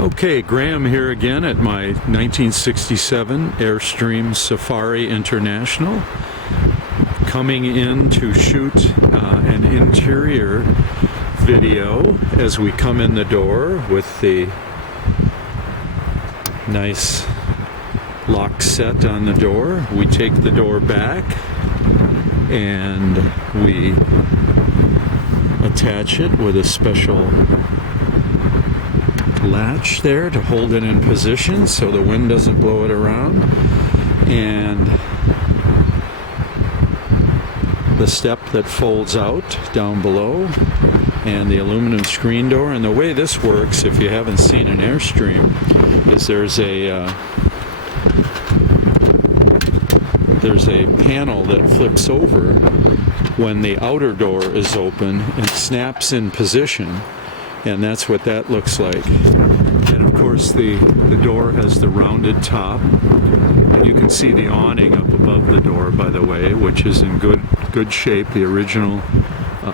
Okay, Graham here again at my 1967 Airstream Safari International, coming in to shoot an interior video as we come in the door with the nice lock set on the door. We take the door back and we attach it with a special latch there to hold it in position so the wind doesn't blow it around, and the step that folds out down below, and the aluminum screen door. And the way this works, if you haven't seen an Airstream, is there's a panel that flips over when the outer door is open and snaps in position. And that's what that looks like. And of course the door has the rounded top, and you can see the awning up above the door, by the way, which is in good shape, the original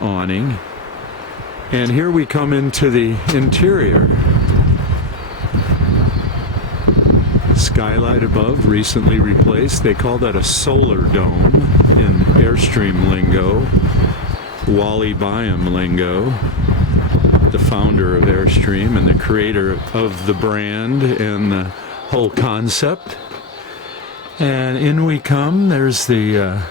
awning. And here we come into the interior. Skylight above, recently replaced. They call that a solar dome in Airstream lingo, Wally Byam lingo, the founder of Airstream and the creator of the brand and the whole concept. And in we come. There's the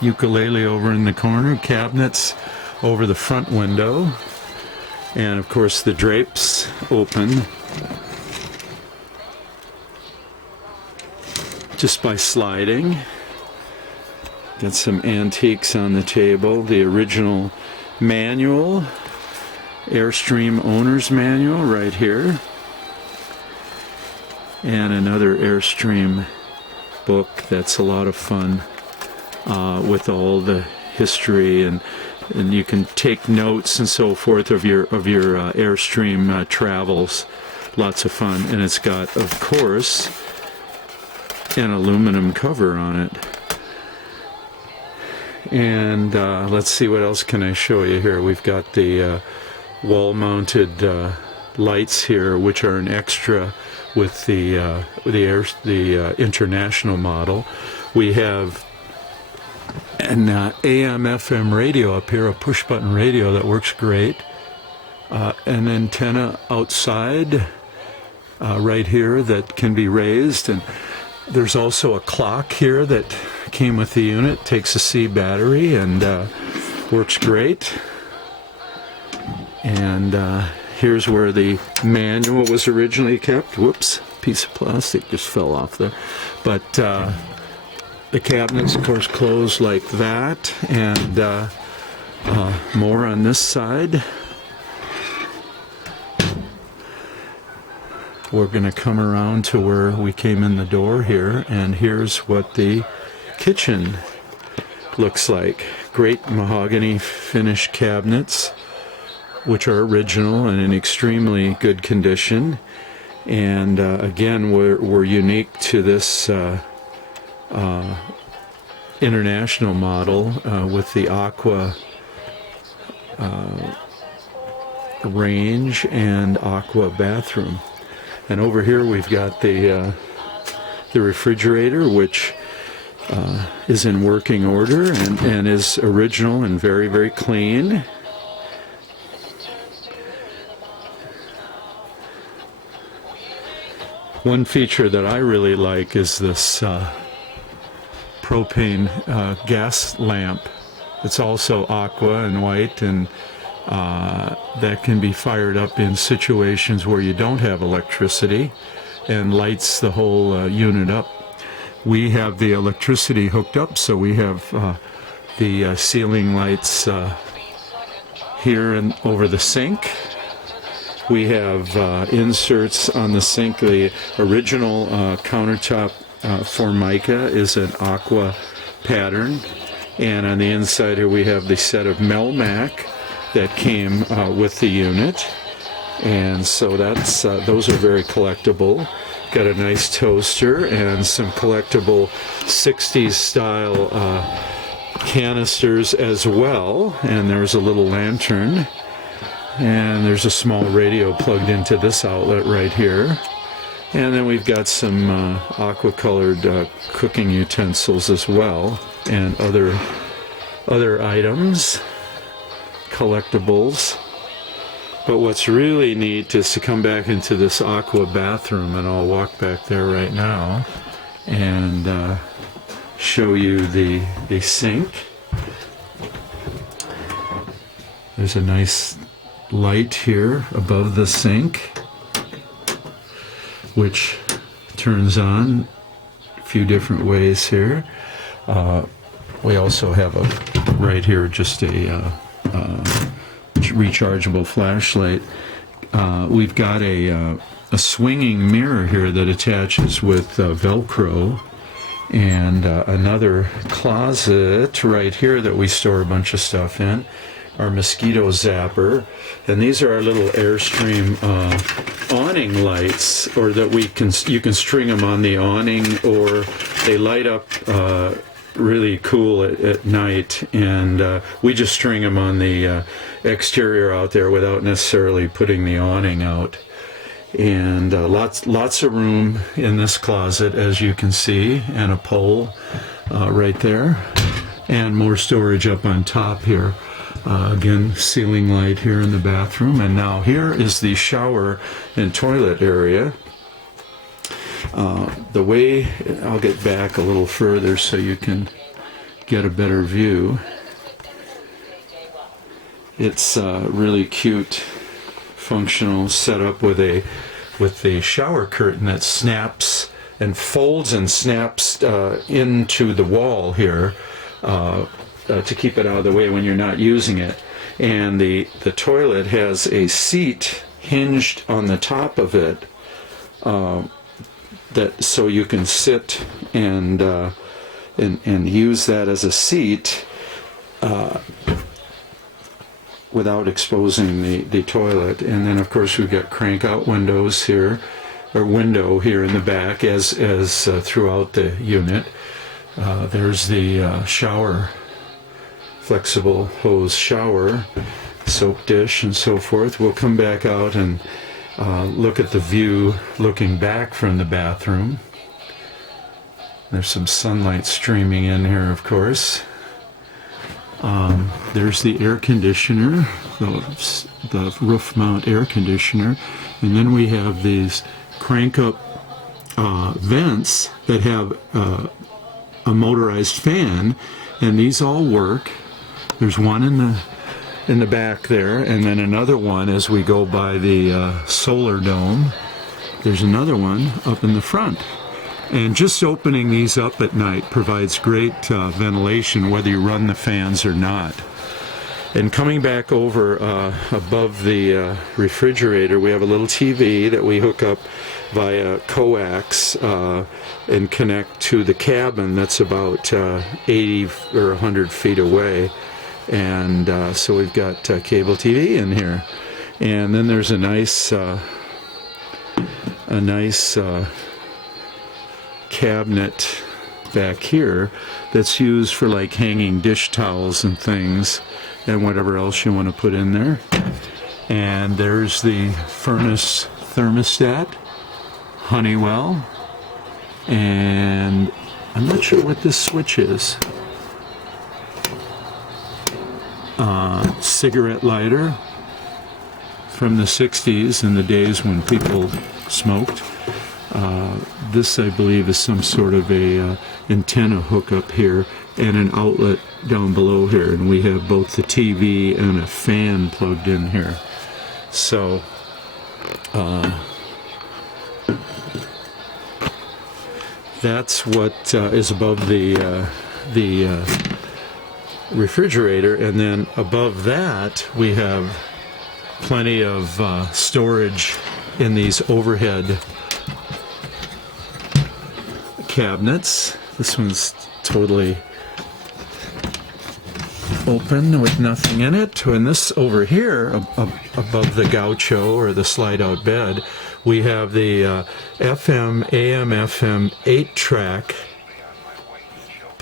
ukulele over in the corner, cabinets over the front window, and of course the drapes open just by sliding. Got some antiques on the table, the original manual, Airstream owner's manual right here, and another Airstream book that's a lot of fun with all the history, and you can take notes and so forth of your Airstream travels. Lots of fun. And it's got, of course, an aluminum cover on it. And let's see, what else can I show you here. We've got the wall-mounted lights here, which are an extra with the international model. We have an AM/FM radio up here, a push-button radio that works great. An antenna outside right here that can be raised, and there's also a clock here that came with the unit. Takes a C battery and works great. And here's where the manual was originally kept. Whoops, piece of plastic just fell off there. But the cabinets, of course, close like that, and more on this side. We're going to come around to where we came in the door here, and here's what the kitchen looks like. Great mahogany finish cabinets, which are original and in extremely good condition. And again, we're unique to this international model with the aqua range and aqua bathroom. And over here we've got the refrigerator, which is in working order and is original and very, very clean. One feature that I really like is this propane gas lamp. It's also aqua and white, and that can be fired up in situations where you don't have electricity and lights the whole unit up. We have the electricity hooked up, so we have the ceiling lights here and over the sink. We have inserts on the sink. The original countertop Formica is an aqua pattern, and on the inside here we have the set of Melmac that came with the unit, and so that's those are very collectible. Got a nice toaster and some collectible 60s style canisters as well, and there's a little lantern. and there's a small radio plugged into this outlet right here. And then we've got some aqua-colored cooking utensils as well, and other items, collectibles. But what's really neat is to come back into this aqua bathroom, and I'll walk back there right now and show you the sink. There's a nice light here above the sink, which turns on a few different ways here. We also have right here just a rechargeable flashlight. We've got a swinging mirror here that attaches with Velcro, and another closet right here that we store a bunch of stuff in. Our mosquito zapper, and these are our little Airstream awning lights, or that you can string them on the awning, or they light up really cool at night, and we just string them on the exterior out there without necessarily putting the awning out. And lots of room in this closet, as you can see, and a pole right there, and more storage up on top here. Again, ceiling light here in the bathroom, and now here is the shower and toilet area. The way, I'll get back a little further so you can get a better view. It's really cute, functional setup with a shower curtain that snaps and folds and snaps into the wall here. To keep it out of the way when you're not using it. And the toilet has a seat hinged on the top of it, that so you can sit and use that as a seat without exposing the toilet. And then of course we've got crank out windows here, or window here in the back, as throughout the unit. There's the shower, flexible hose shower, soap dish, and so forth. We'll come back out and look at the view looking back from the bathroom. There's some sunlight streaming in here, of course. There's the air conditioner, the roof mount air conditioner, and then we have these crank up vents that have a motorized fan, and these all work. There's one in the back there, and then another one as we go by the solar dome. There's another one up in the front. And just opening these up at night provides great ventilation, whether you run the fans or not. And coming back over above the refrigerator, we have a little TV that we hook up via coax and connect to the cabin that's about 80 or 100 feet away. And so we've got cable TV in here. And then there's a nice cabinet back here that's used for like hanging dish towels and things and whatever else you want to put in there. And there's the furnace thermostat, Honeywell, and I'm not sure what this switch is. Cigarette lighter from the 60s, in the days when people smoked. This, I believe, is some sort of a antenna hookup here, and an outlet down below here, and we have both the TV and a fan plugged in here. So that's what is above the refrigerator, and then above that we have plenty of storage in these overhead cabinets. This one's totally open with nothing in it. And this over here above the gaucho, or the slide out bed, we have the FM, AM, FM 8-track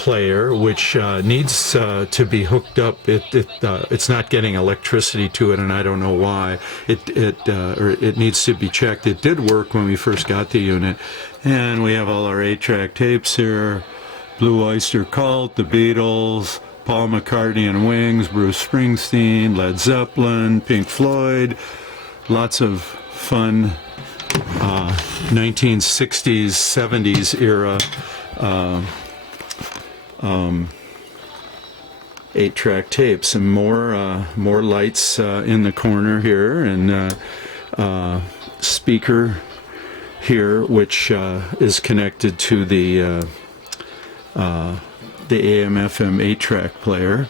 player, which needs to be hooked up. It's not getting electricity to it, and I don't know why. It needs to be checked. It did work when we first got the unit, and we have all our 8-track tapes here: Blue Oyster Cult, The Beatles, Paul McCartney and Wings, Bruce Springsteen, Led Zeppelin, Pink Floyd. Lots of fun 1960s, 70s era 8-track tapes, and more lights in the corner here, and speaker here, which is connected to the AM/FM 8-track player,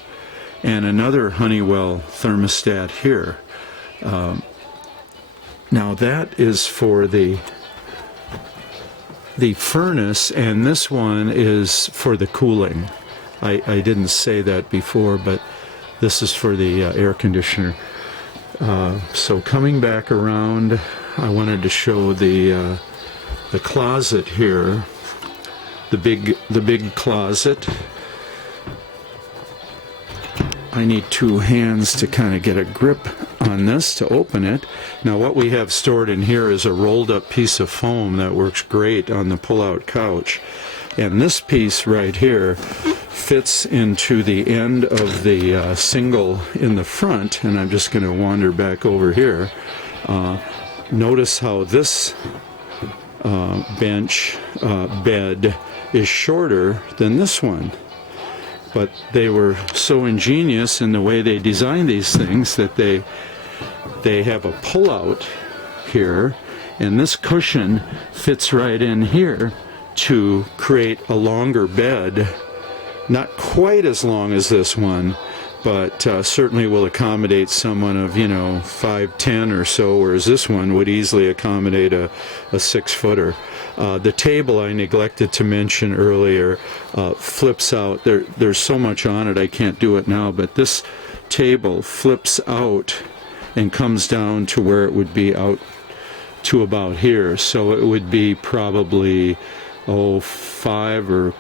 and another Honeywell thermostat here. Now that is for the furnace, and this one is for the cooling. I didn't say that before, but this is for the air conditioner. So coming back around, I wanted to show the closet here, the big closet. I need two hands to kind of get a grip on this to open it. Now what we have stored in here is a rolled up piece of foam that works great on the pull-out couch. And this piece right here fits into the end of the single in the front, and I'm just going to wander back over here. Notice how this bed is shorter than this one. But they were so ingenious in the way they designed these things that they have a pull-out here, and this cushion fits right in here to create a longer bed. Not quite as long as this one, but certainly will accommodate someone of, 5'10" or so, whereas this one would easily accommodate a 6-footer. The table I neglected to mention earlier flips out. There's so much on it I can't do it now, but this table flips out and comes down to where it would be out to about here. So it would be probably 5 or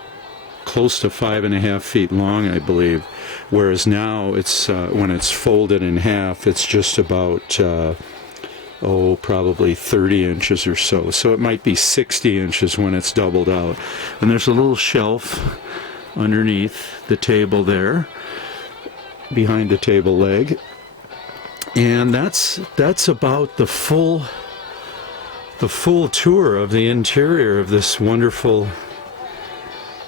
close to 5.5 feet long, I believe. Whereas now it's when it's folded in half, it's just about probably 30 inches or so. So it might be 60 inches when it's doubled out. And there's a little shelf underneath the table there, behind the table leg. And that's about the full tour of the interior of this wonderful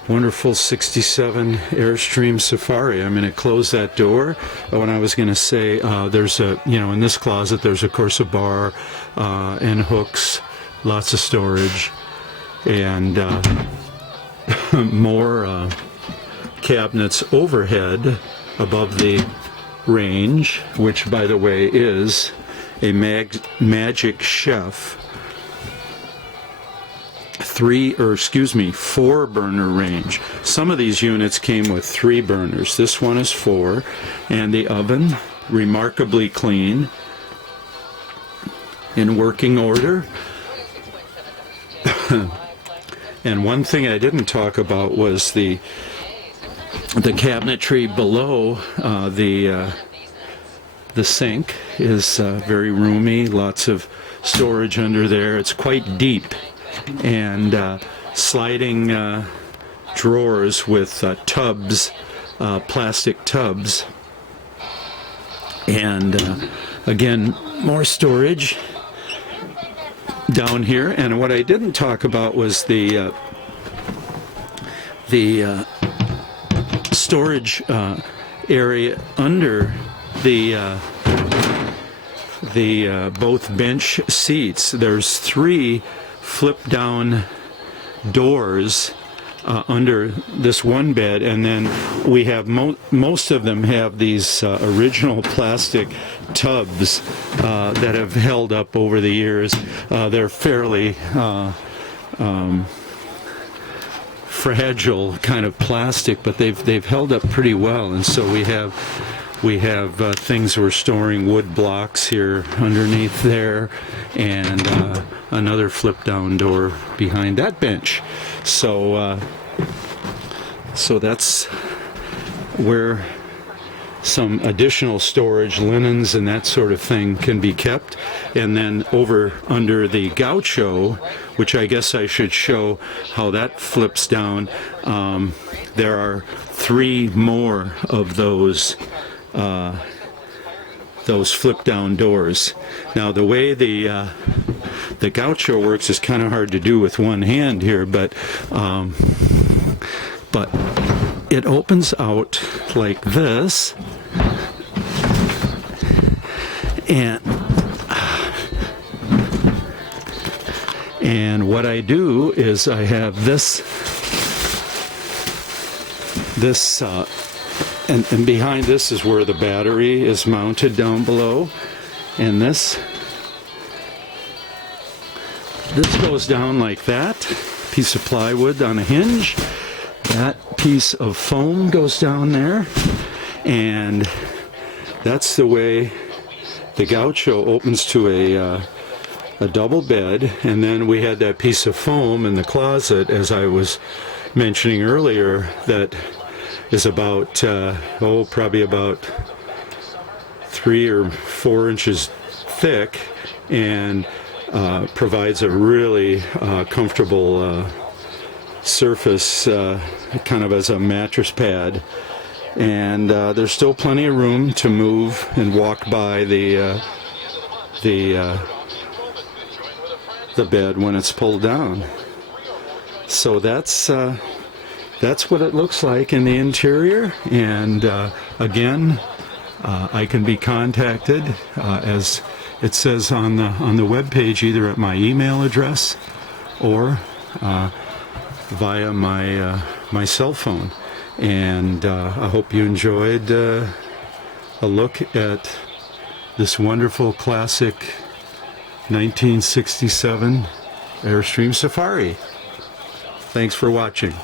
67 Airstream Safari. I'm going to close that door. When I was going to say, there's in this closet, there's of course a bar and hooks, lots of storage, and more cabinets overhead above the range, which by the way is a Magic Chef 4-burner range. Some of these units came with 3 burners. This one is 4, and the oven remarkably clean, in working order. And one thing I didn't talk about was the cabinetry below the sink is very roomy, lots of storage under there. It's quite deep, and sliding drawers with tubs, plastic tubs, and again, more storage down here. And what I didn't talk about was the storage area under the both bench seats. There's 3 flip-down doors under this one bed, and then we have most of them have these original plastic tubs that have held up over the years. They're fairly fragile kind of plastic, but they've held up pretty well. And so we have things we're storing, wood blocks here underneath there, and another flip down door behind that bench. So So that's where some additional storage, linens and that sort of thing can be kept. And then over under the gaucho, which I guess I should show how that flips down, there are 3 more of those flip down doors. Now the way the gaucho works is kind of hard to do with one hand here, but it opens out like this, and what I do is I have this and behind this is where the battery is mounted down below, and this goes down like that, piece of plywood on a hinge. That piece of foam goes down there, and that's the way the gaucho opens to a double bed. And then we had that piece of foam in the closet, as I was mentioning earlier, that is about probably about 3 or 4 inches thick, and provides a really comfortable surface, kind of as a mattress pad. And there's still plenty of room to move and walk by the bed when it's pulled down. So that's what it looks like in the interior. And again, I can be contacted as it says on the web page, either at my email address or via my cell phone. And I hope you enjoyed a look at this wonderful classic 1967 Airstream Safari. Thanks for watching.